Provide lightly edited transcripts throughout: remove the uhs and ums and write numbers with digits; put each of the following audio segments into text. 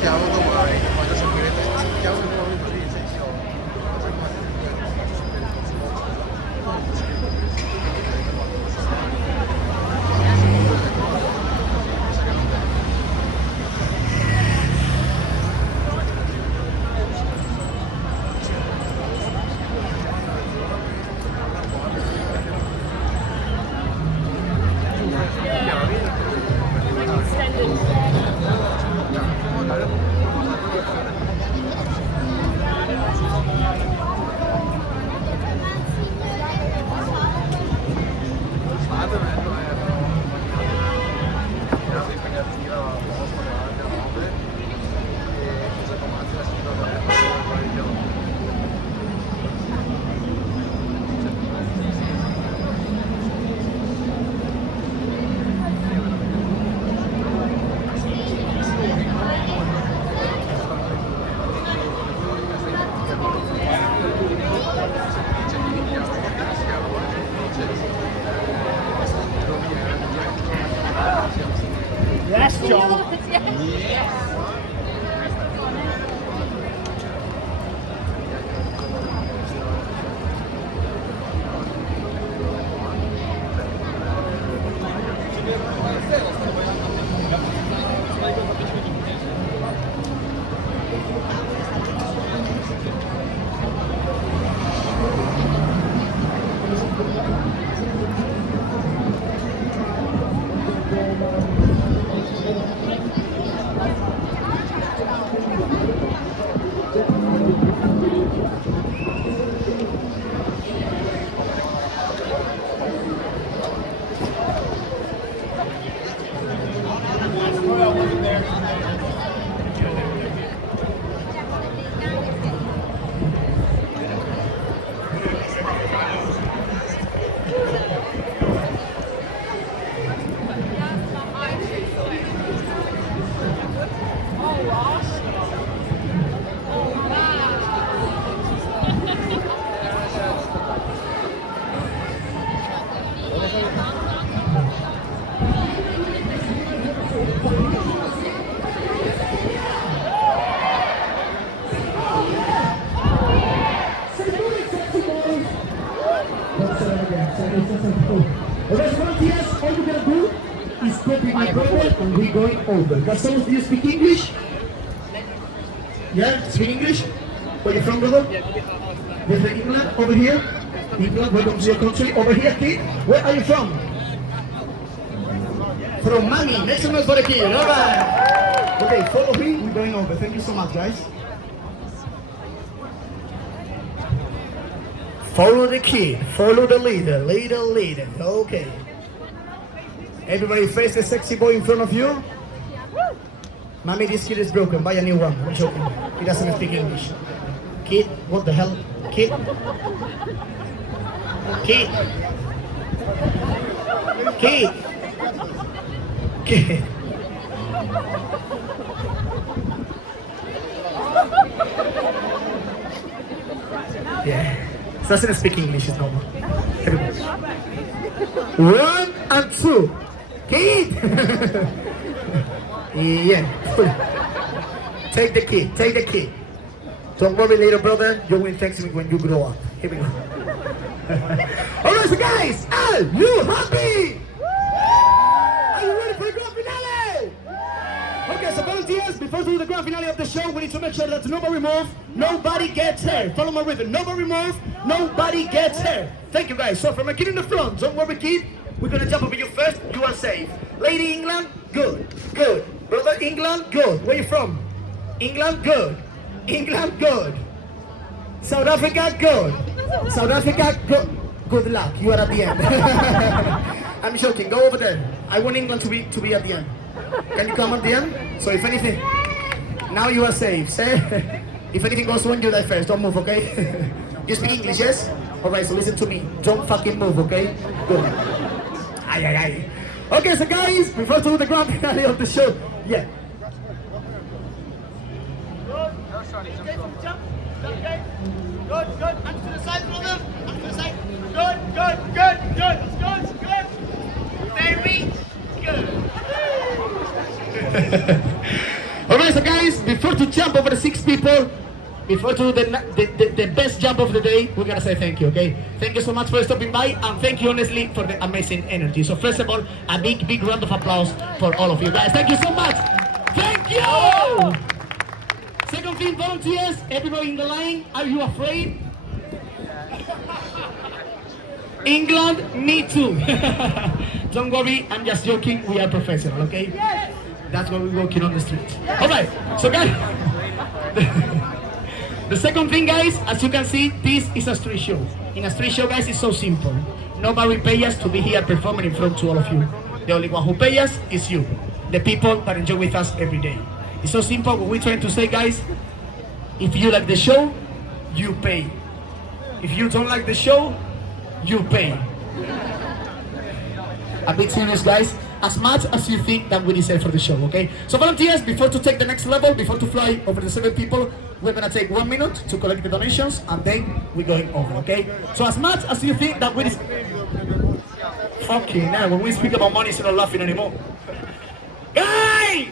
chiamo domani, voglio sapere se chiamo il nuovo imprese, io Yes, John. Okay, volunteers, all you gotta do is copy my comment and we're going over. Does some of you speak English? Yeah, speak English? Where you from, brother? With England, over here? England, welcome to your country. Over here, kid, where are you from? From Mami. Make some noise for the kid, alright. Okay, follow me, we're going over. Thank you so much, guys. Follow the kid, follow the leader, leader. Okay. Everybody face the sexy boy in front of you. Mommy, this kid is broken. Buy a new one. I'm joking. He doesn't speak English. Kid, what the hell? Kid? Kid? Kid? Kid? Yeah. Doesn't speak English, it's normal. Everybody. 1 and 2. Kid! Yeah. Take the kid. Don't worry, little brother. You will text me when you grow up. Here we go. Alright, so guys, are you happy? Are you ready for the grand finale? Okay, so volunteers, before we do the grand finale of the show, we need to make sure that nobody gets hurt. Follow my rhythm. Nobody gets hurt. Thank you, guys. So from a kid in the front, don't worry, kid. We're gonna jump over you first. You are safe. Lady England, good. Brother England, good. Where you from? England, good. South Africa, good. Good luck. You are at the end. I'm joking. Go over there. I want England to be at the end. Can you come at the end? So if anything, now you are safe. Say, if anything goes wrong, you die first. Don't move, okay? You speak English, yes? Alright, so listen to me. Don't fucking move, okay? Good. Aye. Okay, so guys, before to do the grand finale of the show, yeah. Good. And to the side, brother. And to the side. Good. Very good. All Alright, so guys, before to jump over the 6 people, before to do the best jump of the day, we're gonna say thank you, okay? Thank you so much for stopping by, and thank you honestly for the amazing energy. So first of all, a big round of applause for all of you guys. Thank you so much. Thank you. Second thing, volunteers, everybody in the line, are you afraid? England, me too. Don't worry, I'm just joking. We are professional, okay? That's why we're walking on the street. All right, so guys. The second thing, guys, as you can see, this is a street show. In a street show, guys, it's so simple. Nobody pays us to be here performing in front to all of you. The only one who pays us is you, the people that enjoy with us every day. It's so simple. What we're trying to say, guys, if you like the show, you pay. If you don't like the show, you pay. A bit serious, guys. As much as you think that we deserve for the show, okay? So volunteers, before to take the next level, before to fly over the 7 people, we're gonna take 1 minute to collect the donations, and then we're going over, okay? So as much as you think that we fucking now, when we speak about money, it's not laughing anymore. Guys,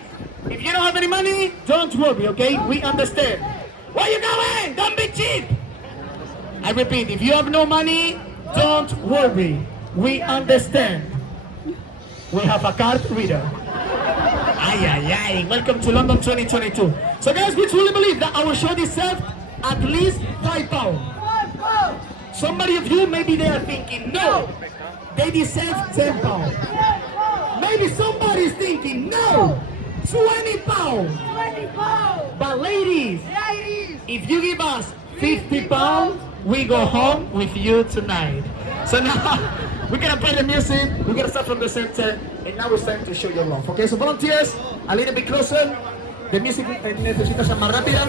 if you don't have any money, don't worry, okay? We understand. Where you going? Don't be cheap. I repeat, if you have no money, don't worry. We understand. We have a card reader. Ay. Welcome to London 2022. So guys, we truly believe that our show deserves at least £5. Somebody of you maybe they are thinking, no, they deserve £10. Maybe somebody's thinking, no, £20. But ladies, if you give us £50, we go home with you tonight. So now, we're gonna play the music, we're gonna start from the center, and now it's time to show your love. Okay, so volunteers, a little bit closer. The music necesita ser más rápida.